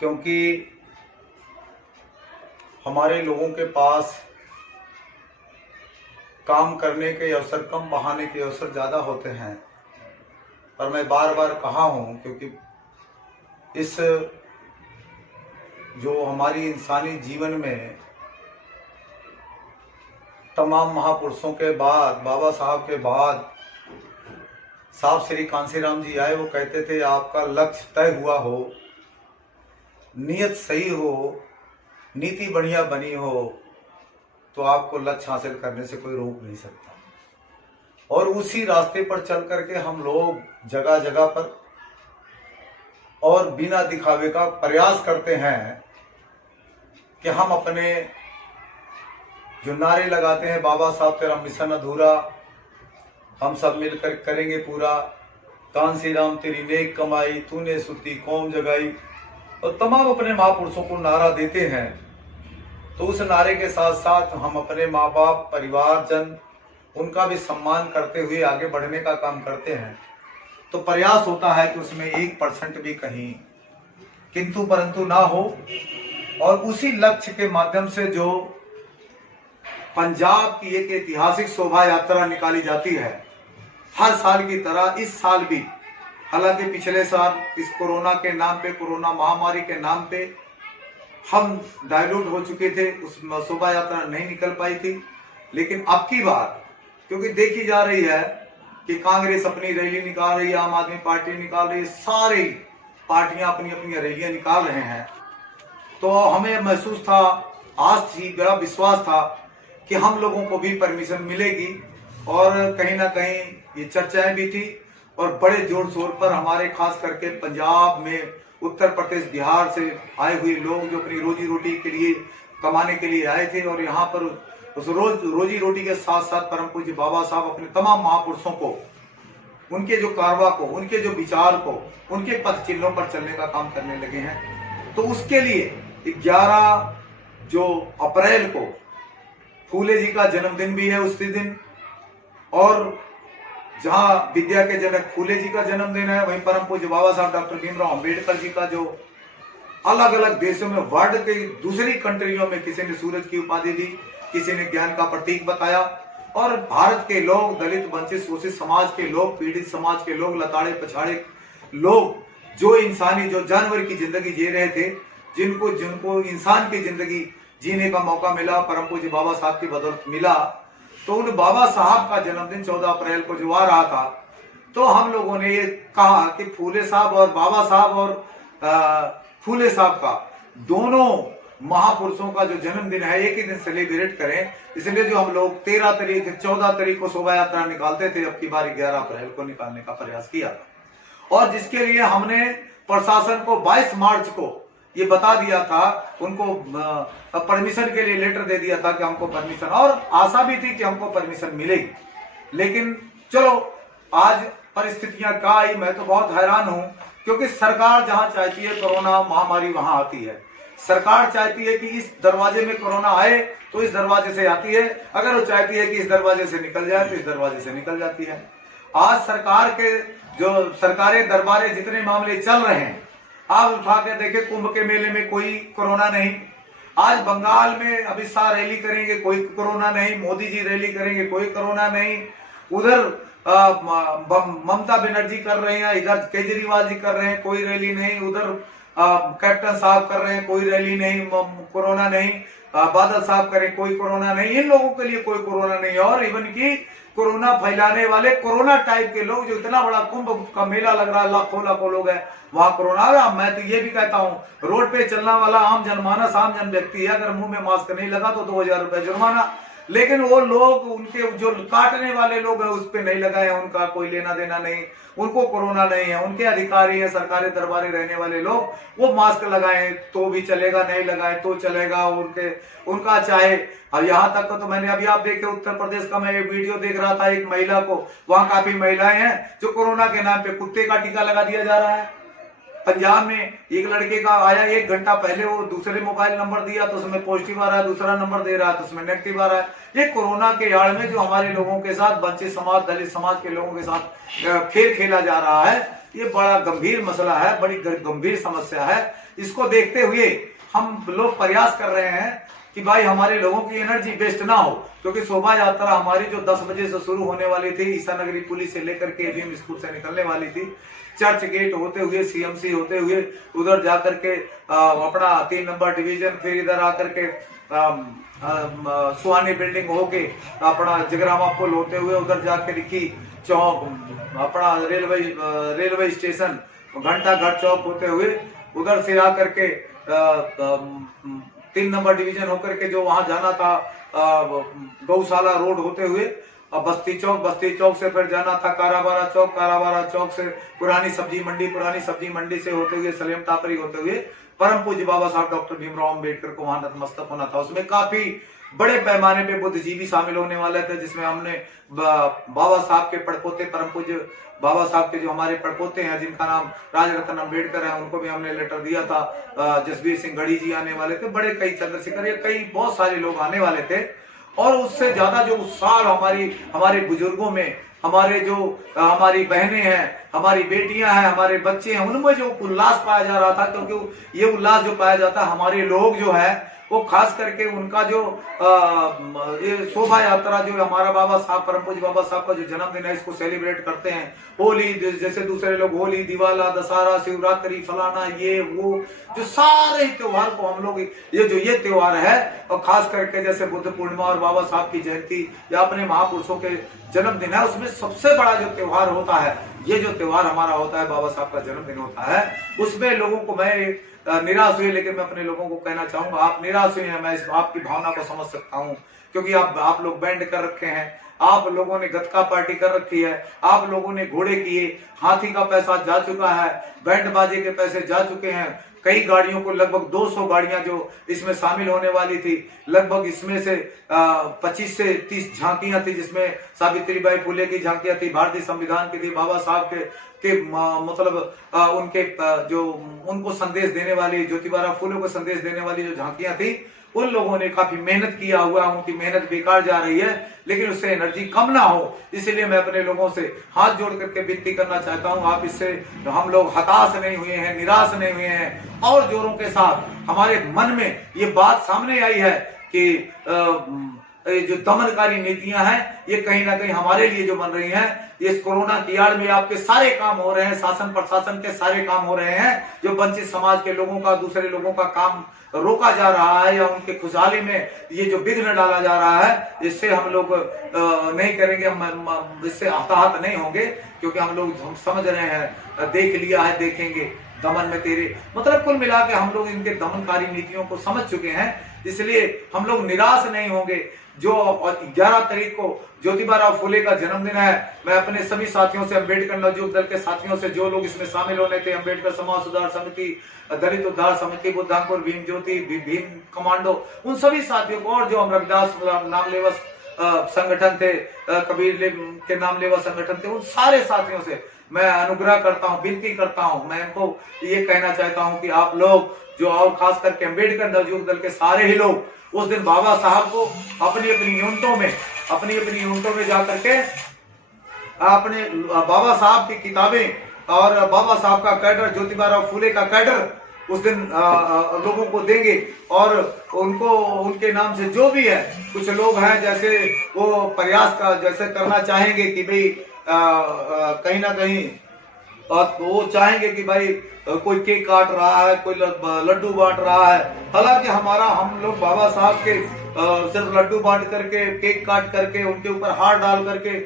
क्योंकि हमारे लोगों के पास काम करने के अवसर कम, बहाने के अवसर ज़्यादा होते हैं। पर मैं बार बार कहा हूँ, क्योंकि इस जो हमारी इंसानी जीवन में तमाम महापुरुषों के बाद, बाबा साहब के बाद साहब श्री कांसीराम जी आए। वो कहते थे आपका लक्ष्य तय हुआ हो, नियत सही हो, नीति बढ़िया बनी हो, तो आपको लक्ष्य हासिल करने से कोई रोक नहीं सकता। और उसी रास्ते पर चल करके हम लोग जगह जगह पर और बिना दिखावे का प्रयास करते हैं कि हम अपने जो नारे लगाते हैं, बाबा साहब तेरा मिशन अधूरा, हम सब मिलकर करेंगे पूरा, कांसीराम तेरी नेक कमाई, तूने सुती कौम जगाई, और तमाम अपने महापुरुषों को नारा देते हैं। तो उस नारे के साथ साथ हम अपने माँ बाप, परिवारजन, उनका भी सम्मान करते हुए आगे बढ़ने का काम करते हैं। तो प्रयास होता है कि उसमें 1% भी कहीं किंतु परंतु ना हो। और उसी लक्ष्य के माध्यम से जो पंजाब की एक ऐतिहासिक शोभा यात्रा निकाली जाती है, हर साल की तरह इस साल भी, हालांकि पिछले साल इस कोरोना के नाम पे, कोरोना महामारी के नाम पे हम डाइल्यूट हो चुके थे, उस शोभा यात्रा नहीं निकल पाई थी। लेकिन अब की बार क्योंकि देखी जा रही है कि कांग्रेस अपनी रैली निकाल रही है, आम आदमी पार्टी निकाल रही है, सारी पार्टियां अपनी अपनी रैलियां निकाल रहे हैं, तो हमें महसूस था, आज थी, बड़ा विश्वास था कि हम लोगों को भी परमिशन मिलेगी। और कहीं ना कहीं ये चर्चाएं भी थी और बड़े जोर शोर पर हमारे खास करके पंजाब में, उत्तर प्रदेश, बिहार से आए हुए लोग जो अपनी रोजी रोटी के लिए कमाने के लिए आए थे, और यहाँ पर उस रोजी रोटी के साथ साथ परम पूज्य बाबा साहब अपने तमाम महापुरुषों को, उनके जो कारवा को, उनके जो विचार को, उनके पथ चिन्हों पर चलने का काम करने लगे हैं। तो उसके लिए 11 जो अप्रैल को फूले जी का जन्मदिन भी है उसी दिन, और जहां विद्या के जनक फूले जी का जन्मदिन है, वहीं परम पूज्य बाबा साहब डॉक्टर भीमराव अंबेडकर जी का, जो अलग अलग देशों में, वर्ल्ड के दूसरी कंट्रियों में किसी ने सूरज की उपाधि दी, किसी ने ज्ञान का प्रतीक बताया। और भारत के लोग, दलित, वंचित, शोषित समाज के लोग, पीड़ित समाज के लोग, लताड़े पछाड़े लोग, जो इंसानी, जो जानवर की जिंदगी जी रहे थे, जिनको इंसान की जिंदगी जीने का मौका मिला, परम पूज्य बाबा साहब की बदौलत मिला। तो उन बाबा साहब का जन्मदिन 14 अप्रैल को जो आ रहा था, तो हम लोगों ने ये कहा कि फूले साहब और बाबा साहब और फूले साहब का, दोनों महापुरुषों का जो जन्मदिन है, एक ही दिन सेलिब्रेट करें। इसलिए जो हम लोग 13 तारीख, 14 तारीख को शोभा यात्रा निकालते थे, अब की बार 11 अप्रैल को निकालने का प्रयास किया था। और जिसके लिए हमने प्रशासन को 22 मार्च को ये बता दिया था, उनको परमिशन के लिए लेटर दे दिया था कि हमको परमिशन, और आशा भी थी कि हमको परमिशन मिलेगी। लेकिन चलो, आज परिस्थितियां क्या आई, मैं तो बहुत हैरान हूं, क्योंकि सरकार जहां चाहती है कोरोना महामारी वहां आती है। सरकार चाहती है कि इस दरवाजे में कोरोना आए तो इस दरवाजे से आती है, अगर वो चाहती है कि इस दरवाजे से निकल जाए तो इस दरवाजे से निकल जाती है। आज सरकार के जो सरकारे दरबारे जितने मामले चल रहे हैं, आप उठा के देखे, कुंभ के मेले में कोई कोरोना नहीं, आज बंगाल में अमित शाह रैली करेंगे, कोई कोरोना नहीं, मोदी जी रैली करेंगे, कोई कोरोना नहीं, उधर ममता बनर्जी कर रहे हैं, इधर केजरीवाल जी कर रहे हैं, कोई रैली नहीं, उधर कैप्टन साहब कर रहे हैं, कोई रैली नहीं, कोरोना नहीं, बादल साहब करें, कोई कोरोना नहीं, इन लोगों के लिए कोई कोरोना नहीं। और इवन की कोरोना फैलाने वाले, कोरोना टाइप के लोग, जो इतना बड़ा कुंभ का मेला लग रहा है, लाखों लाखों लोग हैं, वहां कोरोना आ रहा। मैं तो ये भी कहता हूँ, रोड पे चलने वाला आम जनमानस, आम जन व्यक्ति है, अगर मुंह में मास्क नहीं लगा तो 2000 रुपए जुर्माना। लेकिन वो लोग, उनके जो काटने वाले लोग हैं उस पर नहीं लगाए, उनका कोई लेना देना नहीं, उनको कोरोना नहीं है, उनके अधिकारी है, सरकारी दरबारे रहने वाले लोग, वो मास्क लगाएं तो भी चलेगा, नहीं लगाएं तो चलेगा, उनका चाहे। अब यहाँ तक तो मैंने अभी, आप देखे उत्तर प्रदेश का, मैं एक वीडियो देख रहा था, एक महिला को, वहां काफी महिलाएं हैं जो कोरोना के नाम पे कुत्ते का टीका लगा दिया जा रहा है। पंजाब में एक लड़के का आया, 1 घंटा पहले वो दूसरे मोबाइल नंबर दिया तो उसमें पॉजिटिव आ रहा है, दूसरा नंबर दे रहा है तो उसमें नेगेटिव आ रहा है। ये कोरोना के आड़ में जो हमारे लोगों के साथ, वंचित समाज, दलित समाज के लोगों के साथ खेल खेला जा रहा है, ये बड़ा गंभीर मसला है, बड़ी गंभीर समस्या है। इसको देखते हुए हम लोग प्रयास कर रहे हैं कि भाई हमारे लोगों की एनर्जी वेस्ट ना हो, क्योंकि शोभा यात्रा हमारी जो 10 बजे से शुरू होने वाली थी, ईसा नगरी पुलिस से लेकर के एबीएम स्कूल से निकलने वाली थी, चर्च गेट होते हुए, सीएमसी होते हुए, उधर जाकर के अपना 3 नंबर डिवीजन, फिर इधर आकर के सुहानी बिल्डिंग होके अपना जगरामा पुल होते हुए, उधर जाकर लिखी चौक, अपना रेलवे स्टेशन, घंटा घर चौक होते हुए, उधर से आकर के 3 नंबर डिवीजन होकर के जो वहां जाना था गौशाला रोड होते हुए बस्ती चौक से फिर जाना था काराबारा चौक से पुरानी सब्जी मंडी से होते हुए सलेम टापरी होते हुए परम पूज्य बाबा साहब डॉक्टर भीमराव अम्बेडकर को वहां नतमस्तक होना था। उसमें काफी बड़े पैमाने पे बुद्धिजीवी शामिल होने वाले थे, जिसमें हमने बाबा साहब के पड़पोते, परम पूज्य बाबा साहब के जो हमारे पड़पोते हैं जिनका नाम राजरत्न अम्बेडकर है, उनको भी हमने लेटर दिया था। जसवीर सिंह गढ़ी जी आने वाले थे, बड़े कई चंद्रशेखर, ये कई बहुत सारे लोग आने वाले थे। और उससे ज्यादा जो उत्साह हमारे बुजुर्गों में, हमारे जो हमारी बहनें हैं, हमारी बेटियां हैं, हमारे बच्चे हैं, उनमें जो उल्लास पाया जा रहा था, क्योंकि ये उल्लास जो पाया जाता है, हमारे लोग जो है वो खास करके उनका जो ये शोभा यात्रा जो हमारा बाबा साहब, परम पूज्य बाबा साहब का जो जन्मदिन है, इसको सेलिब्रेट करते हैं। होली जैसे दूसरे लोग होली, दिवाला, दशहरा, शिवरात्रि, फलाना, ये वो जो सारे त्योहार को हम लोग ये त्योहार है, और खास करके जैसे बुद्ध पूर्णिमा और बाबा साहब की जयंती या अपने महापुरुषों के जन्मदिन है, उसमें सबसे बड़ा जो त्योहार होता है, ये जो त्योहार हमारा होता है, बाबा साहब का जन्मदिन होता है, उसमें लोगों को मैं निराश हुए, लेकिन मैं अपने लोगों को कहना चाहूंगा, आप निराश हुए हैं, मैं इस आपकी भावना को समझ सकता हूं, क्योंकि आप लोग बैंड कर रखे हैं, आप लोगों ने गतका पार्टी कर रखी है, आप लोगों ने घोड़े किए, हाथी का पैसा जा चुका है, बैंड बाजे के पैसे जा चुके हैं। कई गाड़ियों को, लगभग 200 गाड़ियां जो इसमें शामिल होने वाली थी, लगभग इसमें से 25 से 30 झांकियां थी, जिसमें सावित्रीबाई फुले की झांकियां थी, भारतीय संविधान की थी, बाबा साहब के मतलब उनके जो उनको संदेश देने वाली, ज्योतिबा फुले को संदेश देने वाली जो झांकियां थी, उन लोगों ने काफी मेहनत किया हुआ, उनकी मेहनत बेकार जा रही है, लेकिन उससे एनर्जी कम ना हो, इसलिए मैं अपने लोगों से हाथ जोड़ करके विनती करना चाहता हूं, आप इससे हम लोग हताश नहीं हुए हैं, निराश नहीं हुए हैं, और जोरों के साथ हमारे मन में ये बात सामने आई है कि जो दमनकारी नीतियां हैं, ये कहीं ना कहीं हमारे लिए जो बन रही हैं, इस कोरोना की आड़ में आपके सारे काम हो रहे हैं, शासन प्रशासन के सारे काम हो रहे हैं, जो वंचित समाज के लोगों का, दूसरे लोगों का काम रोका जा रहा है, या उनके खुशहाली में ये जो विघ्न डाला जा रहा है, इससे हम लोग नहीं करेंगे, हम इससे हताहत नहीं होंगे, क्योंकि हम लोग समझ रहे हैं, देख लिया है, देखेंगे दमन में तेरे, मतलब कुल मिला के हम लोग इनके दमनकारी नीतियों को समझ चुके हैं, इसलिए हम लोग निराश नहीं होंगे। जो 11 तारीख को ज्योतिबा फुले का जन्मदिन है, मैं अपने सभी साथियों से, अम्बेडकर नवयुग दल के साथियों से, जो लोग इसमें शामिल होने थे, अम्बेडकर समाज सुधार समिति, दलित उद्धार समिति, बुद्धांकुर, भीम ज्योति, भीम कमांडो, उन सभी साथियों को, और जो हम रविदास नामलेवा संगठन थे, कबीर के नामलेवा संगठन थे, उन सारे साथियों से मैं अनुग्रह करता हूं, विनती करता हूं, मैं इनको ये कहना चाहता हूं कि आप लोग जो, और खास करके अम्बेडकर नवयुग दल के सारे ही लोग, उस दिन बाबा साहब को अपनी अपनी यूनिटों में जाकर के अपने बाबा साहब की किताबें और बाबा साहब का कैडर, ज्योतिबा फुले का कैडर उस दिन लोगों को देंगे, और उनको उनके नाम से जो भी है, कुछ लोग हैं जैसे वो प्रयास का जैसे करना चाहेंगे कि भाई कहीं ना कहीं, और वो चाहेंगे कि भाई कोई केक काट रहा है, कोई लड्डू बांट रहा है, हालांकि हम लोग बाबा साहब के सिर्फ लड्डू बांट करके, केक काट करके, उनके ऊपर हार डाल करके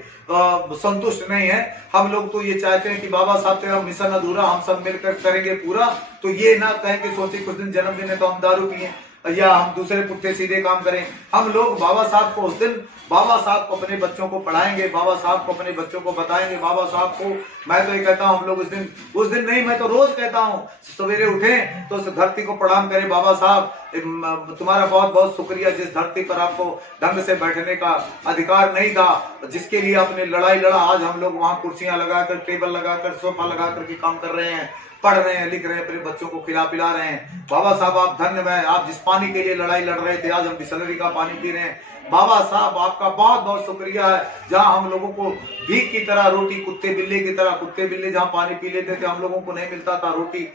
संतुष्ट नहीं है। हम लोग तो ये चाहते हैं कि बाबा साहब तेरा मिशन अधूरा, हम सब मिलकर करेंगे पूरा, तो ये ना कहें कि सोचे कुछ दिन जन्मदिन है तो हम दारू पिए या हम दूसरे पुट्ठे सीधे काम करें। हम लोग बाबा साहब को उस दिन, बाबा साहब को अपने बच्चों को पढ़ाएंगे, बाबा साहब को अपने बच्चों को बताएंगे, बाबा साहब को, मैं तो ये कहता हूँ हम लोग उस दिन नहीं, मैं तो रोज कहता हूँ, सवेरे उठें तो उस धरती को प्रणाम करें, बाबा साहब तुम्हारा बहुत बहुत शुक्रिया, जिस धरती पर आपको ढंग से बैठने का अधिकार नहीं था, जिसके लिए आपने लड़ाई लड़ा, आज हम लोग वहां कुर्सियां लगाकर, टेबल लगाकर, सोफा लगा करके काम कर रहे हैं। पढ़ रहे हैं, लिख रहे हैं, अपने बच्चों को खिला पिला रहे हैं। बाबा साहब आप धन्य हैं, आप जिस पानी के लिए लड़ाई लड़ रहे थे आज हम बिसलरी का पानी पी रहे हैं। बाबा साहब आपका बहुत बहुत शुक्रिया है। जहां हम लोगों को भीख की तरह रोटी, कुत्ते बिल्ली की तरह, कुत्ते बिल्ली जहां पानी पी लेते थे हम लोगों को नहीं मिलता था, रोटी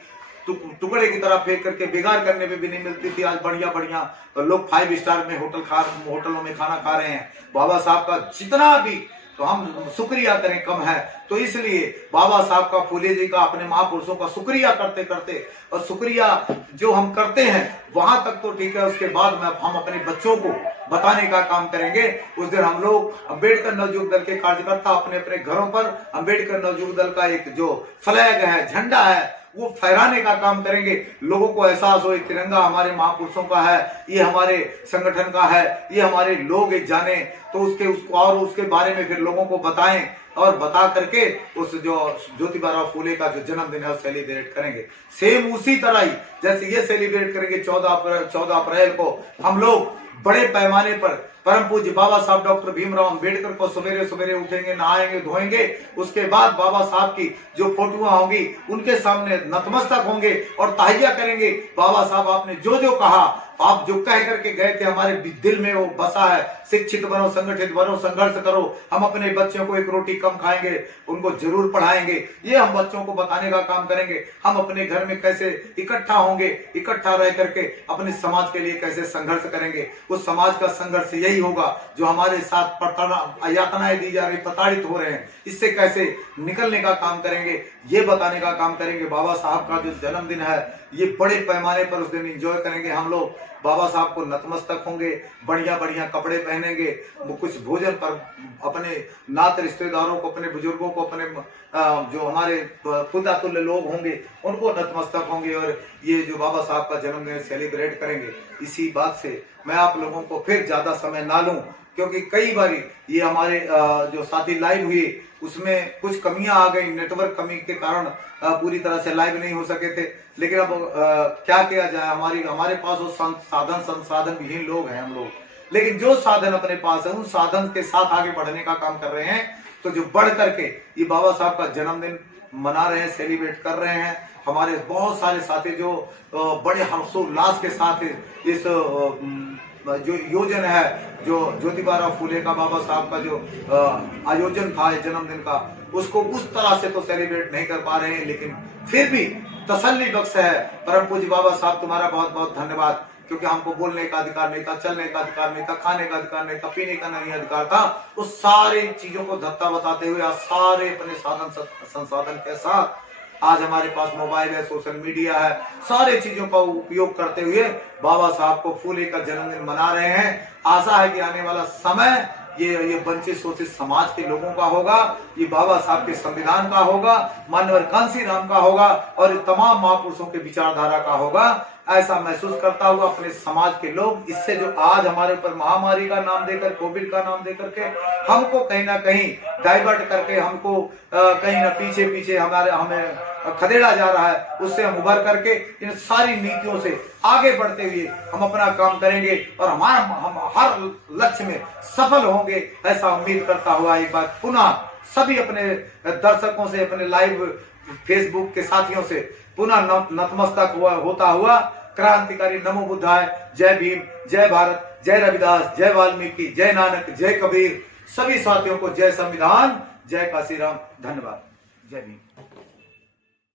टुकड़े की तरह फेंक करके बेकार करने पे भी नहीं मिलती थी, आज बढ़िया बढ़िया लोग 5 स्टार में होटलों में खाना खा रहे हैं। बाबा साहब का जितना भी तो हम शुक्रिया करें कम है। तो इसलिए बाबा साहब का, फूले जी का, अपने महापुरुषों का शुक्रिया करते करते, और शुक्रिया जो हम करते हैं वहां तक तो ठीक है, उसके बाद में हम अपने बच्चों को बताने का काम करेंगे। उस दिन हम लोग अम्बेडकर नवयुवक दल के कार्यकर्ता अपने अपने घरों पर अम्बेडकर नवयुवक दल का एक जो फ्लैग है, झंडा है, वो फहराने का काम करेंगे। लोगों को एहसास हो तिरंगा हमारे महापुरुषों का है, ये हमारे संगठन का है, ये हमारे लोग जाने, तो उसके बारे में फिर लोगों को बताएं और बता करके उस जो ज्योतिबा फूले का जो जन्मदिन है सेलिब्रेट करेंगे। सेम उसी तरह ही जैसे ये सेलिब्रेट करेंगे 14 अप्रैल को हम लोग बड़े पैमाने पर परम पूज्य बाबा साहब डॉक्टर भीमराव अंबेडकर को सवेरे सवेरे उठेंगे, नहाएंगे, धोएंगे, उसके बाद बाबा साहब की जो फोटोआं होंगी उनके सामने नतमस्तक होंगे और तहैया करेंगे। बाबा साहब आपने जो जो कहा, आप जो कह करके गए थे हमारे दिल में वो बसा है, शिक्षित बनो, संगठित बनो, संघर्ष करो। हम अपने बच्चों को एक रोटी कम खाएंगे, उनको जरूर पढ़ाएंगे, ये हम बच्चों को बताने का काम करेंगे। हम अपने घर में कैसे इकट्ठा होंगे, इकट्ठा रह करके अपने समाज के लिए कैसे संघर्ष करेंगे। उस समाज का संघर्ष यही होगा जो हमारे साथ यातनाएं दी जा रही, प्रताड़ित हो रहे हैं, इससे कैसे निकलने का काम करेंगे, ये बताने का काम करेंगे। बाबा साहब का जो जन्मदिन है ये बड़े पैमाने पर उस दिन एंजॉय करेंगे हम लोग। बाबा साहब को नतमस्तक होंगे, बढ़िया बढ़िया कपड़े पहनेंगे, वो कुछ भोजन पर अपने नात रिश्तेदारों को, अपने बुजुर्गों को, अपने जो हमारे खुदा तुल्य लोग होंगे उनको नतमस्तक होंगे और ये जो बाबा साहब का जन्मदिन सेलिब्रेट करेंगे। इसी बात से मैं आप लोगों को फिर ज्यादा समय ना लूं, क्योंकि कई बार ये हमारे जो साथी लाइव हुए उसमें कुछ कमियां आ गई, नेटवर्क कमी के कारण पूरी तरह से लाइव नहीं हो सके थे। लेकिन अब क्या किया जाए, हमारे पास वो संसाधन विहीन लोग हैं हम लोग, लेकिन जो साधन अपने पास है उन साधन के साथ आगे बढ़ने का काम कर रहे हैं। तो जो बढ़ करके ये बाबा साहब का जन्मदिन मना रहे हैं, सेलिब्रेट कर रहे हैं, हमारे बहुत सारे साथी जो बड़े हर्षोल्लास के साथ इस जो योजन है, जो ज्योतिबा फूले का बाबा साहब का जो आयोजन था जन्मदिन का, उसको उस तरह से तो सेलिब्रेट नहीं कर पा रहे हैं, लेकिन फिर भी तसल्ली बख्श है। परम पूज्य बाबा साहब तुम्हारा बहुत बहुत धन्यवाद, क्योंकि हमको बोलने का अधिकार नहीं था, चलने का अधिकार नहीं था, खाने का अधिकार नहीं था, पीने का नहीं अधिकार था। उस सारे चीजों को धक्का बताते हुए आज सारे अपने साधन संसाधन के साथ आज हमारे पास मोबाइल है, सोशल मीडिया है, सारे चीजों का उपयोग करते हुए बाबा साहब को फूले का जन्मदिन मना रहे हैं। आशा है कि आने वाला समय ये वंचित शोषित समाज के लोगों का होगा, ये बाबा साहब के संविधान का होगा, मानवर कांसी राम का होगा और तमाम महापुरुषों के विचारधारा का होगा। ऐसा महसूस करता हुआ अपने समाज के लोग इससे जो आज हमारे ऊपर महामारी का नाम देकर, कोविड का नाम देकर के हमको कहीं ना कहीं डाइवर्ट करके, हमको कहीं ना पीछे हमें खदेड़ा जा रहा है, उससे हम उभर करके इन सारी नीतियों से आगे बढ़ते हुए हम अपना काम करेंगे और हम हर लक्ष्य में सफल होंगे, ऐसा उम्मीद करता हुआ एक बार पुनः सभी अपने दर्शकों से, अपने लाइव फेसबुक के साथियों से पुनः नतमस्तक होता हुआ क्रांतिकारी नमो बुद्धाय, जय भीम, जय भारत, जय रविदास, जय वाल्मीकि, जय नानक, जय कबीर, सभी साथियों को जय संविधान, जय काशीराम, धन्यवाद, जय भीम।